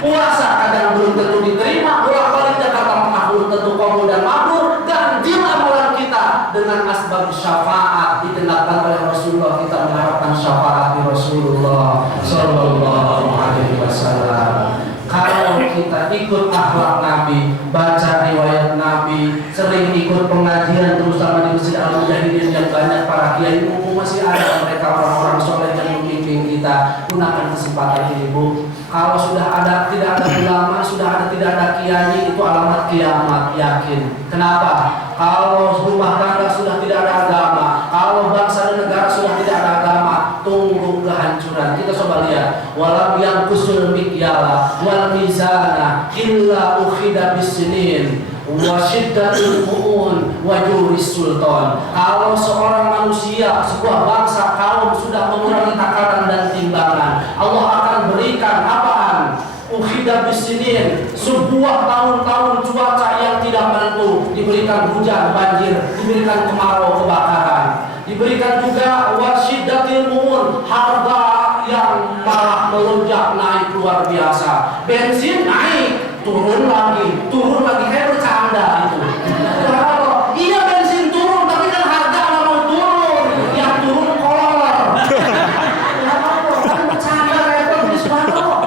Puasa kadang belum tentu diterima. Bolak-balik Jakarta Mekah belum tentu kabul dan makbul. Ganjil amalan kita dengan asbab syafaat ditentukan oleh Rasulullah. Kita mengharapkan syafaat di Rasulullah Sallallahu Alaihi Wasallam. Kalau kita ikut akhlak Nabi, baca riwayat Nabi, sering ikut pengajian terutama di Masjid Al-Mujahidin yang banyak para kiai, mumpung masih ada mereka orang-orang soleh yang membimbing kita, gunakan kesempatan ini Bu. Kalau sudah ada tidak ada ulama, sudah ada tidak ada kiai itu alamat kiamat, yakin. Kenapa? Kalau rumah tangga sudah tidak ada agama, kalau bangsa dan negara sudah tidak ada agama, tunggu kehancuran. Kita coba lihat, walam yang kusul mikyala wal mizana illa ukhida bisinin wasyiddatul mu'un wajuris sultan. Kalau seorang manusia, sebuah bangsa, kaum sudah mengurangi takaran dan timbangan, Allah akan berikan apaan? Ukhida bisinin, sebuah tahun-tahun cuaca yang tidak menentu, diberikan hujan, banjir, diberikan kemarau, kebakaran, diberikan juga wasyiddatul mu'un, harga yang malah melonjak naik luar biasa. Bensin naik, turun lagi, kayak bercanda itu. Iya bensin turun, tapi kan harga nggak mau turun, yang turun kolor. Kan bercanda repot di Soeharto.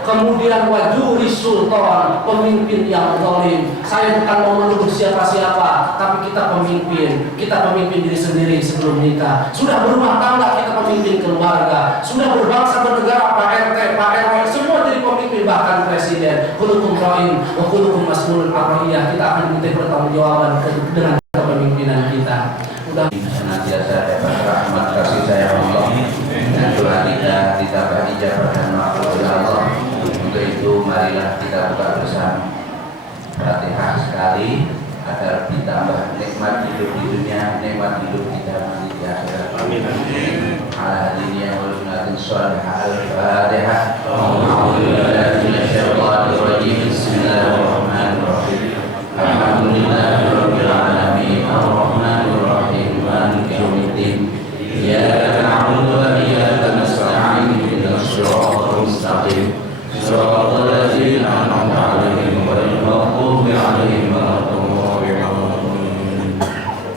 Kemudian wajuri sultan, pemimpin yang zalim. Saya bukan mau menuduh siapa-siapa, tapi kita pemimpin diri sendiri sebelum nikah. Sudah berumah tangga, kita pemimpin keluarga. Sudah berbangsa bernegara, Pak RT, Pak RW, semua jadi pemimpin, bahkan presiden. Kulukum ra'in wa kulukum mas'ulun an ra'iyah. Kita akan diminta pertanggungjawaban dengan kepemimpinan kita. Mudah senantiasa dapat rahmat kasih sayang Allah dan doa kita ditambah ijabah dan maghfirah Allah. Untuk itu marilah kita buka bersama Fatihah sekali agar ditambah nikmat hidup di dunia, nikmat hidup kita nanti di akhirat. Amin. Ala hadiniya wa sunatin shalihah. Al-Fatihah. A'udzubillahi minasyaitonir rajim. Bismillahirrahmanirrahim. Alhamdulillahirabbil alamin. Arrahmanir rahim. Maliki yaumiddin. Iyyaka na'budu wa iyyaka nasta'in. Ihdinas siratal mustaqim. Siratal ladzina an'amta 'alaihim ghairil maghdubi 'alaihim waladdallin.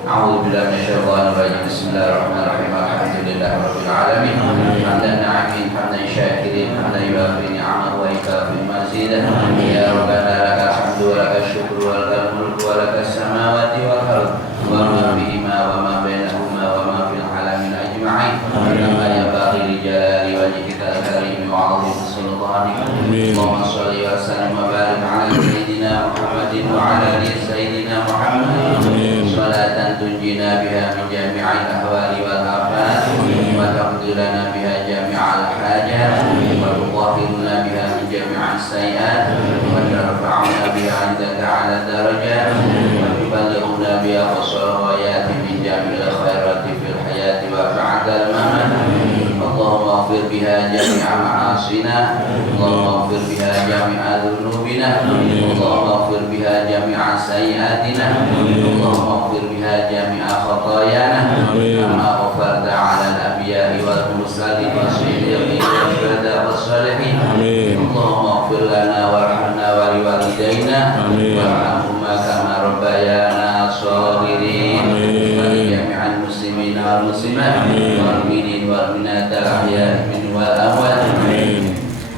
A'udzu billahi minasyaitonir rajim. Bismillahirrahmanirrahim. Alhamdulillahirabbil alamin. Hamdan 'alimin, hamdan syakirin, hamdan yuwafi ni'amahu wa yukafi mazidah. Ya Rabbana lakal hamdu wa lakal syukru wa lakal mulku wa lakal samawati wal ardh wa ma bihima wa ma bainahuma wa ma fil alamin ajma'in. Kama yanbaghi li jalali wajhika al-karim wa 'azimi sultanika. Allahumma shalli wa sallim wa barik 'ala sayyidina Muhammadin wa 'ala ali sayyidina Muhammad. Salatan tunjina biha min jami'il ahwali wal afat wa taqdi lana biha jami'al hajat wa tutahhiruna biha min jami'is sayyi'at wa tarfa'una biha 'indaka 'ala darajat wa tuballighuna biha qasara ghayati min jami'il khairati fil hayati wa ba'dal mamat. Allahumma ighfir biha jami'a ma'asina, Allahumma ighfir biha jami'a dhunubina, Allahumma ighfir biha jami'a sayyi'atina, Allahumma ighfir biha jami'a khatayana, kama ghafarta 'ala al-anbiya'i wal mursalin was-siddiqin wasyuhada'i was-salihin. Allahumma ighfir lana warhamna wa liwalidayna warhamhuma kama rabbayana shaghirin. Wa li jami'il muslimina wal muslimat wal mu'minin wal mu'minat al-ahya'i minhum wal amwat.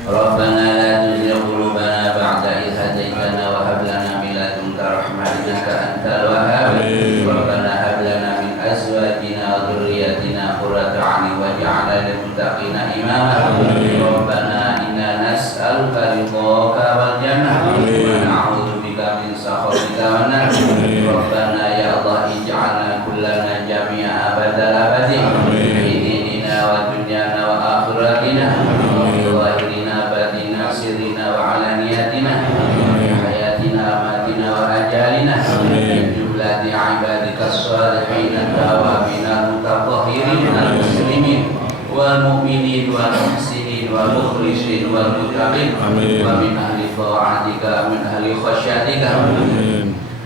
Rabbana la tuzigh qulubana ba'da idh hadaytana wa hab lana min ladunka rahmah innaka antal wahhab. Rabbana hab lana min azwajina wa dhurriyyatina qurrata a'yun waj'alna lil muttaqina imama. Rabbana inna nas'aluka ridhaka wal jannah wa na'udzubika min sakhatika wan nar. Rabbana ya Allah ij'alna kullana jami'a abadal abadi fi dinina wa dunyana wa akhiratina wa fi zahirina batina sirrina wa alaniyatina fi hayatina amatina wa ajalina min jumlati ibadika as-salihin at-tawabin al-mutatahhirin al-muslimin wal mu'minin wal muhsinin wal mukhlisin wal muttaqin wa min ahli ta'atika min ahli khasyatika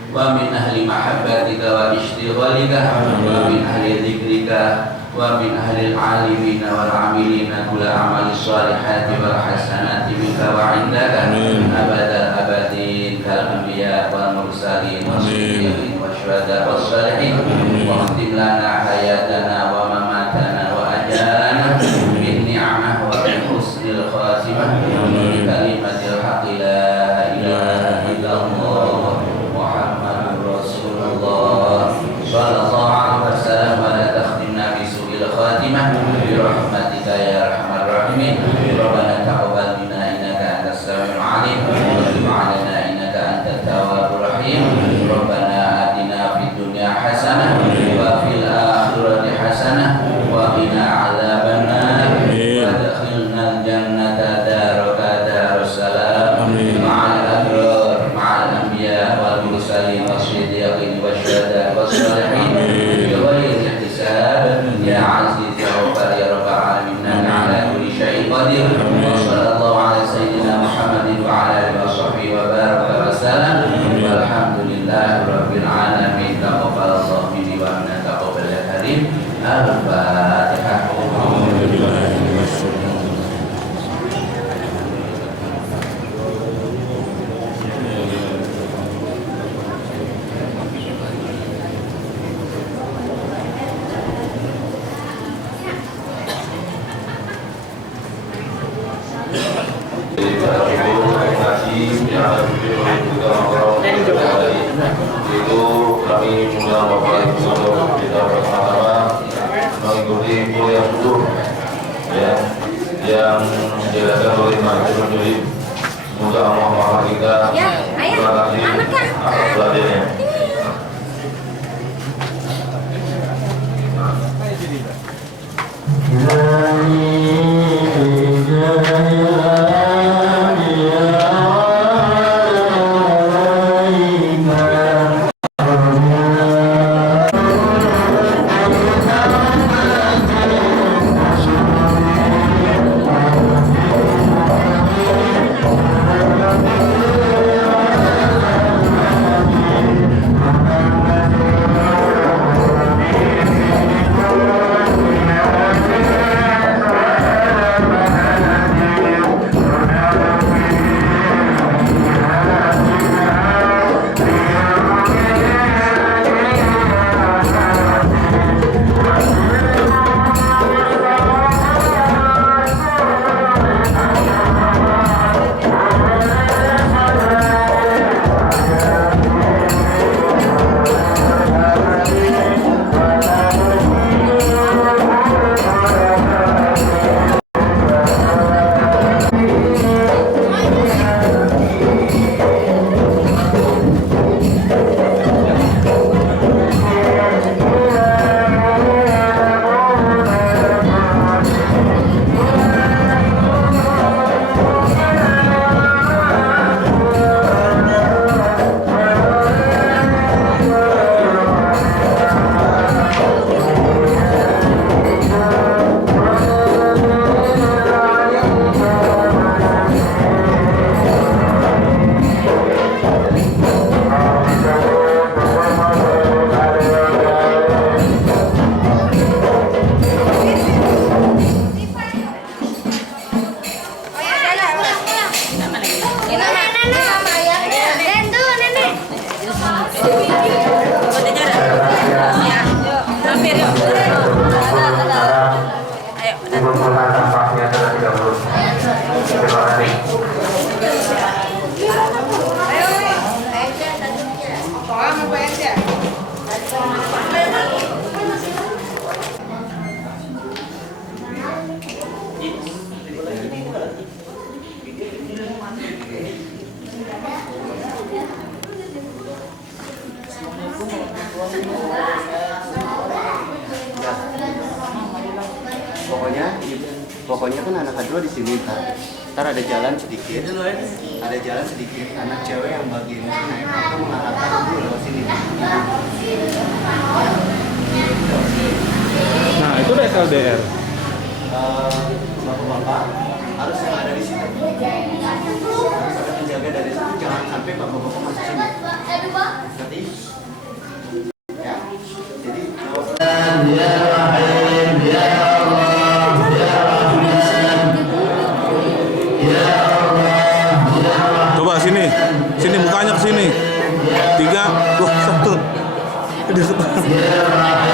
wa min ahli mahabbatika wa ishtighalika wa min ahli dhikrika wa min ahli al-alimin wal amilina kulla amali salihati wal hasanati minka wa indaka abadal abadin kal anbiya wal mursalin was-siddiqin wasyuhada was-salihin wa khtim lana hayatana wa mamatana wa ajalana bin ni'mah wa bi husnil khatimah bi kalimatil haqqi la ilaha illallah sallallahu alaihi wasallam wa la takhtimna bi su'il khatimah bi rahmatika ya arhamar rahimin. Rabbana taqabbal minna innaka antas samiul Ibu ngaji yang ada di kita ngobrol itu kami mengundang Bapak Ibu untuk kita bersama-sama mengikuti kuliah subuh ya yang dijelaskan oleh Majelis Juri. Semoga Allah maha kita. Terima kasih atas belajarnya. Pokoknya kan anak kedua di sini kan. Ntar ada jalan sedikit, anak cewek yang bagian itu naik aku mengarahkan dulu lewat sini. Nah, itu udah SLDR. Bapak-bapak harus yang ada di sini. Harus ada penjaga dari situ, jangan sampai bapak-bapak masuk sini. Ngerti? Ya. Jadi ya Rahim, ya Allah, ya Rahman, ya Allah, ya Allah. Coba sini mukanya ke sini. 3, 2, 1. Ya Rahim.